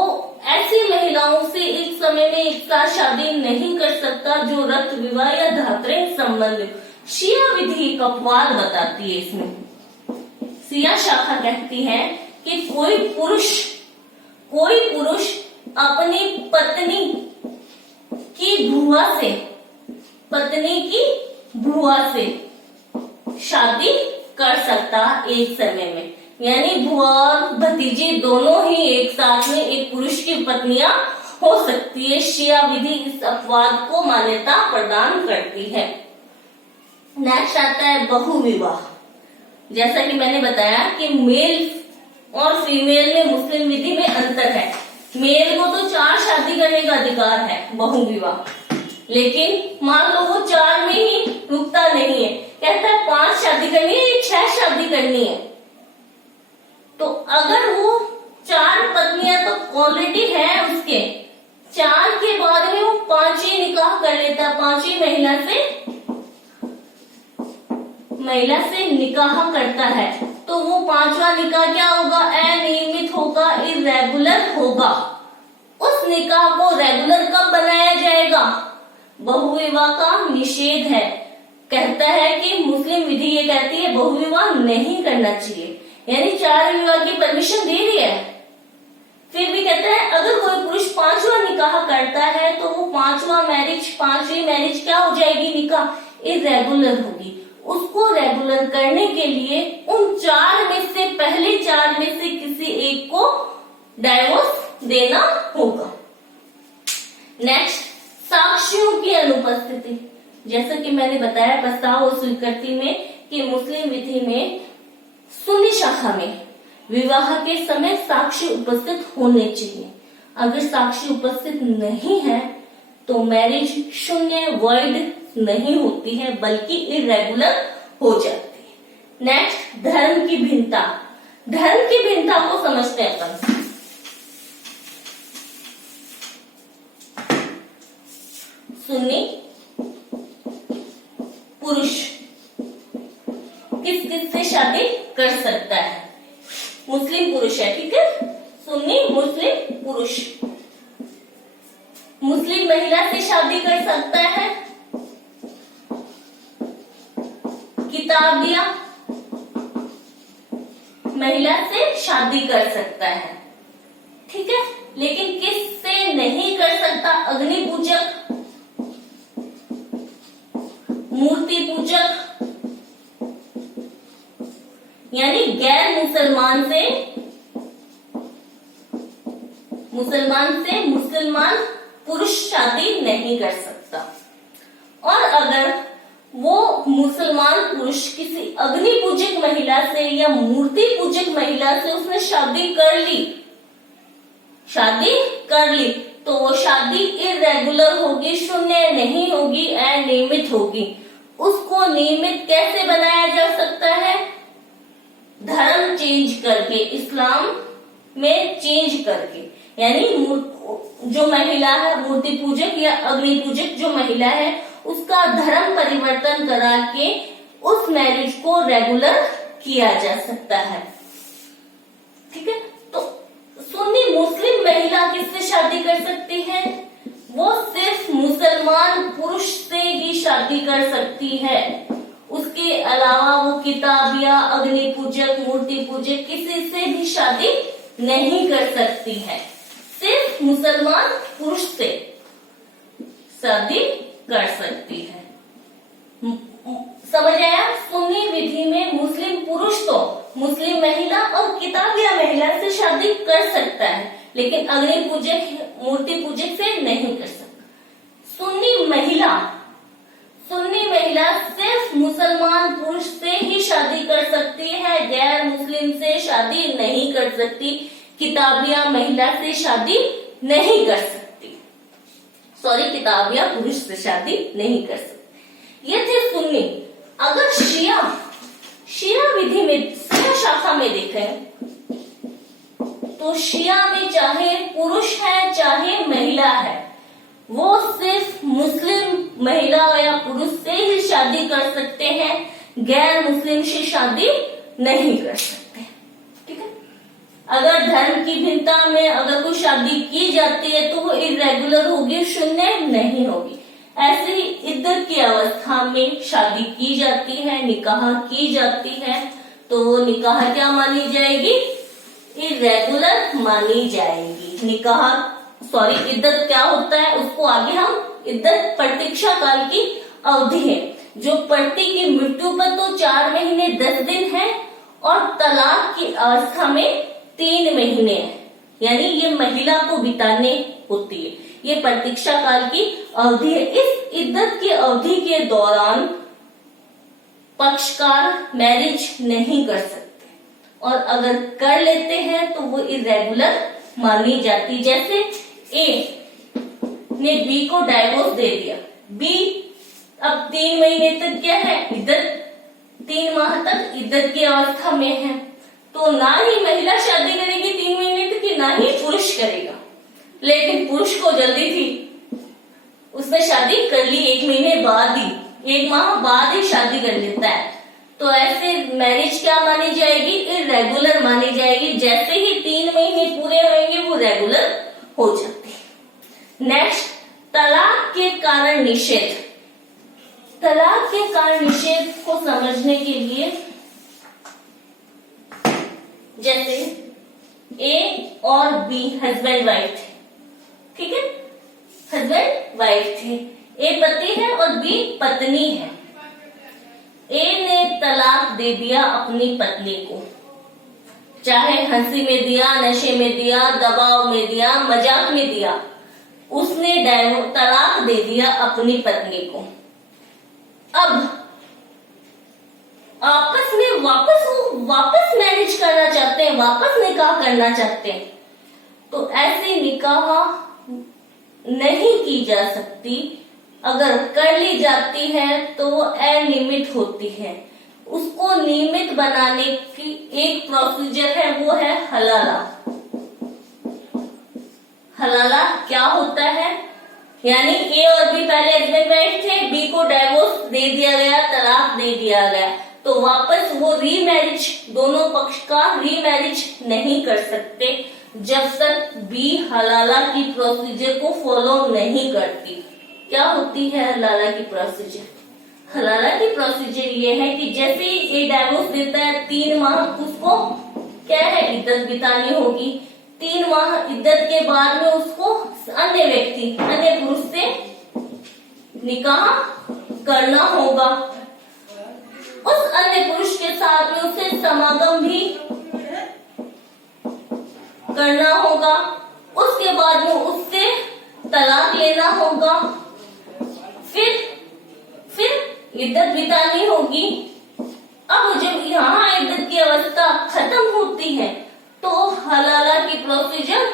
ऐसी महिलाओं से एक समय में एक साथ शादी नहीं कर सकता जो रक्त विवाह या धात्रे संबंधी। शिया विधि एक अपवाद बताती है। इसमें शिया शाखा कहती है कि कोई पुरुष अपनी पत्नी की भुआ से शादी कर सकता एक समय में, यानी भुआ और भतीजी दोनों ही एक साथ में एक पुरुष की पत्नियां हो सकती है। शिया विधि इस अपवाद को मान्यता प्रदान करती है। नेक्स्ट आता है बहुविवाह। जैसा कि मैंने बताया कि मेल और फीमेल में मुस्लिम विधि में अंतर है। मेल को तो 4 शादी करने का अधिकार है, बहुविवाह, लेकिन मान लो वो 4 में ही रुकता नहीं है, कहता है 5 शादी करनी है या 6 शादी करनी है। तो अगर वो 4 पत्नियां तो ऑलरेडी है उसके, 4 के बाद में वो 5वीं निकाह कर लेता, 5वीं महिला से निकाह करता है, तो वो 5वां निकाह क्या होगा? अनियमित होगा, इर्रेगुलर होगा। उस निकाह को रेगुलर कब बनाया जाएगा? बहुविवाह का निषेध है। कहता है कि मुस्लिम विधि ये कहती है बहुविवाह नहीं करना चाहिए, यानी 4 विवाह की परमिशन दे रही है। फिर भी कहता है अगर कोई पुरुष 5वां निकाह करता है तो वो 5वीं मैरिज क्या हो जाएगी? निकाह इर्रेगुलर होगी। उसको रेगुलर करने के लिए उन 4 में से, पहले 4 में से किसी एक को डाइवोर्स देना होगा। नेक्स्ट, साक्ष्यों की अनुपस्थिति। जैसा कि मैंने बताया प्रस्ताव और स्वीकृति में कि मुस्लिम विधि में सुन्नी शाखा में विवाह के समय साक्ष्य उपस्थित होने चाहिए। अगर साक्ष्य उपस्थित नहीं है तो मैरिज शून्य, वॉइड नहीं होती है, बल्कि इर्रेगुलर हो जाती है। नेक्स्ट, धर्म की भिन्नता। धर्म की भिन्नता को समझते हैं अपन। सुन्नी पुरुष किस किस से शादी कर सकता है? मुस्लिम पुरुष है, ठीक है। सुन्नी मुस्लिम पुरुष मुस्लिम महिला से शादी कर सकता है, किताबिया महिला से शादी कर सकता है, ठीक है। लेकिन किस से नहीं कर सकता? अग्नि पूजक, मूर्ति पूजक, यानी गैर मुसलमान पुरुष शादी नहीं कर सकता। और अगर वो मुसलमान पुरुष किसी अग्नि पूजक महिला से या मूर्ति पूजक महिला से उसने शादी कर ली तो वो शादी इर्रेगुलर होगी, शून्य नहीं होगी, अनियमित होगी। उसको नियमित कैसे बनाया जा सकता है? धर्म चेंज करके, इस्लाम में चेंज करके, यानी जो महिला है, मूर्ति पूजक या अग्नि पूजक जो महिला है, उसका धर्म परिवर्तन करा के उस मैरिज को रेगुलर किया जा सकता है। ठीक है, तो सुन्नी मुस्लिम महिला किससे शादी कर सकती है? वो सिर्फ मुसलमान पुरुष से ही शादी कर सकती है। उसके अलावा वो किताब या अग्नि पूजक, मूर्ति पूजक किसी से भी शादी नहीं कर सकती है। सिर्फ मुसलमान पुरुष से शादी कर सकती है। समझ आया? सुन्नी विधि में मुस्लिम पुरुष तो मुस्लिम महिला और किताबिया महिला से शादी कर सकता है, लेकिन अग्नि पूजक, मूर्ति पूजक से नहीं कर सकता। सुन्नी महिला सिर्फ मुसलमान पुरुष से ही शादी कर सकती है, गैर मुस्लिम से शादी नहीं कर सकती, किताबिया महिला से शादी नहीं कर सकती। सॉरी, किताबिया पुरुष से शादी नहीं कर सकती। ये थे सुन्नी। अगर शिया विधि में, शिया शाखा में देखें तो शिया में चाहे पुरुष है चाहे महिला है, वो सिर्फ मुस्लिम महिला या पुरुष से ही शादी कर सकते हैं, गैर मुस्लिम से शादी नहीं कर सकते। ठीक है, अगर धर्म की भिन्नता में अगर कोई शादी की जाती है तो वो इरेगुलर होगी, शून्य नहीं होगी। ऐसे ही इद्दत की अवस्था में शादी की जाती है, निकाह की जाती है, तो वो निकाह क्या मानी जाएगी? इरेगुलर मानी जाएगी। इद्दत क्या होता है उसको आगे हम, इद्दत प्रतीक्षा काल की अवधि है जो पति की मृत्यु पर तो 4 महीने 10 दिन है और तलाक की अवस्था में 3 महीने है, यानी ये महिला को बिताने होती है। ये प्रतीक्षा काल की अवधि है। इस इद्दत की अवधि के दौरान पक्षकार मैरिज नहीं कर सकते, और अगर कर लेते हैं तो वो इरेगुलर मानी जाती। जैसे ए ने बी को डाइवोर्स दे दिया, बी अब 3 महीने तक क्या है? इद्दत, 3 माह तक इद्दत की अवस्था में है, तो ना ही महिला शादी करेगी 3 महीने तक, ना ही पुरुष करेगा। लेकिन पुरुष को जल्दी थी, उसने शादी कर ली 1 महीने बाद ही, 1 माह बाद ही शादी कर लेता है, तो ऐसे मैरिज क्या मानी जाएगी? इरेगुलर मानी जाएगी। जैसे ही 3 महीने पूरे होंगे वो रेगुलर हो जाती है। नेक्स्ट, तलाक के कारण निषेध। तलाक के कारण निषेध को समझने के लिए, जैसे ए और बी हस्बैंड वाइफ थे, ठीक है, हस्बैंड वाइफ थे, ए पति है और बी पत्नी है। ए ने तलाक दे दिया अपनी पत्नी को, चाहे हंसी में दिया, नशे में दिया, दबाव में दिया, मजाक में दिया, उसने तलाक दे दिया अपनी पत्नी को। अब आपस में वापस मैरिज करना चाहते हैं, वापस निकाह करना चाहते हैं, तो ऐसे निकाह नहीं की जा सकती। अगर कर ली जाती है तो वो अनियमित होती है। उसको नियमित बनाने की एक प्रोसीजर है, वो है हलाला। हलाला क्या होता है? यानी ए और बी पहले हस्बैंड वाइफ थे, बी को डाइवोर्स दे दिया गया, तलाक दे दिया गया, तो वापस वो रीमैरिज, दोनों पक्ष का रीमैरिज नहीं कर सकते जब तक बी हलाला की प्रोसीजर को फॉलो नहीं करती। क्या होती है हलाला की प्रोसीजर? हलाला की प्रोसीजर ये है कि जैसे ही ए डाइवोर्स देता है, 3 माह उसको क्या है? इद्दत बितानी होगी। 3 माह इद्दत के बाद में उसको अन्य व्यक्ति, अन्य पुरुष से निकाह करना होगा। उस अन्य पुरुष के साथ में उसे समागम भी करना होगा। उसके बाद में उससे तलाक लेना होगा, फिर इद्दत बितानी होगी। अब जब यहाँ इद्दत की अवस्था खत्म होती है तो हलाला की प्रोसीजर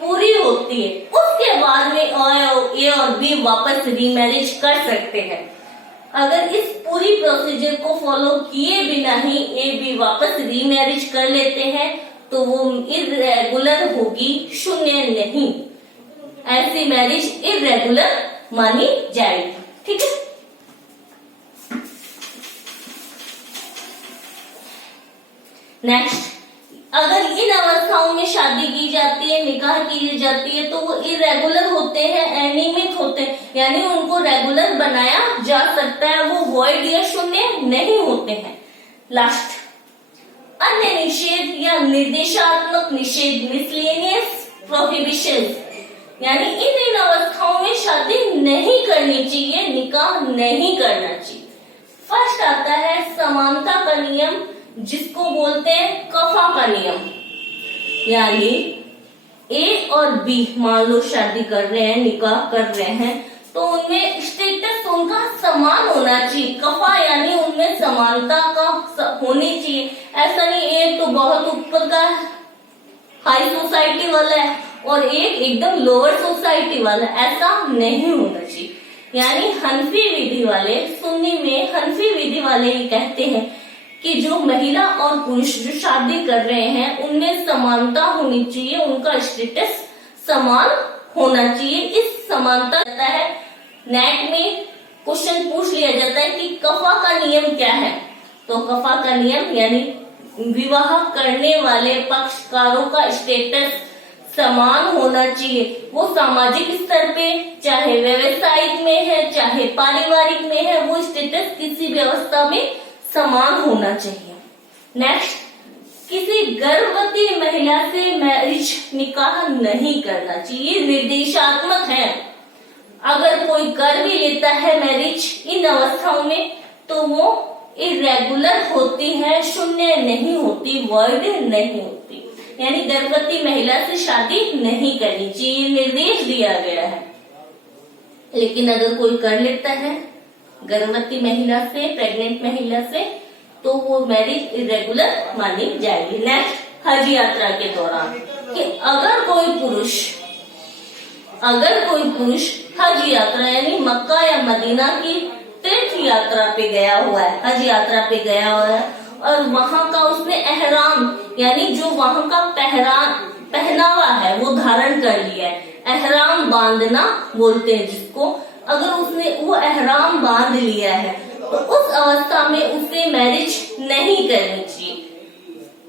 पूरी होती है। उसके बाद में ए और बी वापस रीमैरिज कर सकते हैं। अगर इस पूरी प्रोसीजर को फॉलो किए बिना ही ए बी वापस रीमैरिज कर लेते हैं तो वो इरेगुलर होगी, शून्य नहीं। ऐसी मैरिज इरेगुलर मानी जाएगी। ठीक है, नेक्स्ट, अगर इन अवस्थाओं में शादी की जाती है, निकाह की जाती है, तो वो इरेगुलर होते हैं, अनियमित होते हैं, यानी उनको रेगुलर बनाया जा सकता है, वो वॉइड या शून्य नहीं होते हैं। लास्ट, अन्य निषेध या निर्देशात्मक निषेध, मिसलेनियस प्रोहिबिशन, यानी इन अवस्थाओं में शादी नहीं करनी चाहिए, निकाह नहीं करना चाहिए। फर्स्ट आता है समानता का नियम, जिसको बोलते हैं कफा का नियम, यानी ए और बी मान लो शादी कर रहे हैं, निकाह कर रहे हैं, तो उनमें स्टेटस उनका समान होना चाहिए। कफा यानी उनमें समानता का होनी चाहिए। ऐसा नहीं एक तो बहुत ऊपर का हाई सोसाइटी वाला है और एक एकदम लोअर सोसाइटी वाला, ऐसा नहीं होना चाहिए। यानी हनफी विधि वाले, सुन्नी में हनफी विधि वाले ये कहते हैं कि जो महिला और पुरुष जो शादी कर रहे हैं उनमें समानता होनी चाहिए, उनका स्टेटस समान होना चाहिए। इस समानता रहता है, नेट में क्वेश्चन पूछ लिया जाता है कि कफा का नियम क्या है, तो कफा का नियम यानी विवाह करने वाले पक्षकारों का स्टेटस समान होना चाहिए। वो सामाजिक स्तर पे, चाहे व्यवसायिक में है, चाहे पारिवारिक में है, वो स्टेटस किसी व्यवस्था में समान होना चाहिए। नेक्स्ट, किसी गर्भवती महिला से मैरिज निकाह नहीं करना चाहिए, निर्देशात्मक है। अगर कोई कर भी लेता है मैरिज इन अवस्थाओं में तो वो इरेगुलर होती है, शून्य नहीं होती, वॉइड नहीं होती, यानी गर्भवती महिला से शादी नहीं करनी चाहिए, निर्देश दिया गया है। लेकिन अगर कोई कर लेता है गर्भवती महिला से, प्रेग्नेंट महिला से, तो वो मैरिज इरेगुलर मानी जाएगी। नेक्स्ट, हज यात्रा के दौरान कि अगर कोई पुरुष हज यात्रा यानी मक्का या मदीना की तीर्थ यात्रा पे गया हुआ है, हज यात्रा पे गया हुआ है, और वहां का उसने एहराम यानी जो वहां का पहनावा है वो धारण कर लिया है, एहराम बांधना बोलते हैं जिसको, अगर उसने वो एहराम बांध लिया है तो उस अवस्था में उसे मैरिज नहीं करनी चाहिए।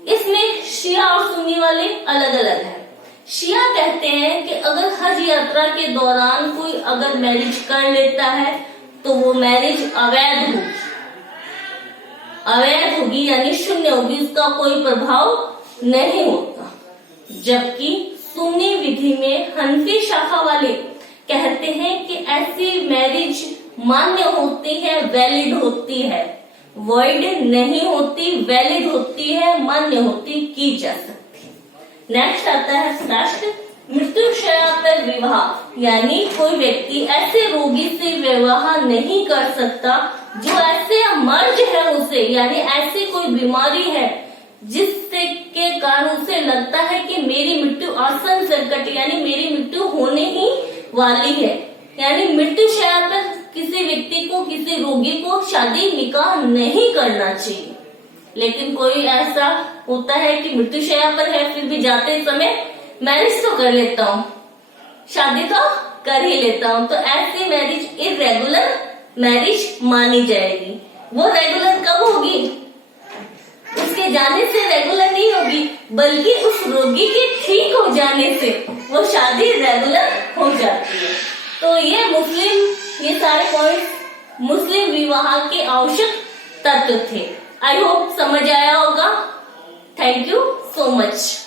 इसमें शिया और सुन्नी वाले अलग अलग हैं। शिया कहते हैं कि अगर हज यात्रा के दौरान कोई अगर मैरिज कर लेता है तो वो मैरिज अवैध होगी यानी शून्य होगी, उसका कोई प्रभाव नहीं होता। जबकि सुन्नी विधि में हनफी शाखा वाले कहते हैं कि ऐसी मैरिज मान्य होती है, वैलिड होती है, वॉइड नहीं होती, वैलिड होती है, मान्य होती, की जा सकती है। नेक्स्ट आता है लास्ट, मृत्युशैया पर विवाह, यानी कोई व्यक्ति ऐसे रोगी से विवाह नहीं कर सकता जो ऐसे मर्ज है उसे, यानी ऐसी कोई बीमारी है जिससे के कारण उसे लगता है कि मेरी मृत्यु आसन संकट यानी मेरी मृत्यु होने ही वाली है, यानी मृत्युशैया पर किसी व्यक्ति को, किसी रोगी को शादी निकाह नहीं करना चाहिए। लेकिन कोई ऐसा होता है कि मृत्युशैया पर है फिर भी जाते समय मैरिज तो कर लेता हूँ, शादी तो कर ही लेता हूँ, तो ऐसी मैरिज इरेगुलर मैरिज मानी जाएगी। वो रेगुलर कब होगी? उसके जाने से रेगुलर नहीं होगी, बल्कि उस रोगी के ठीक हो जाने से वो शादी रेगुलर हो जाती है। तो ये सारे पॉइंट मुस्लिम विवाह के आवश्यक तत्व थे। आई होप समझ आया होगा। Thank you so much.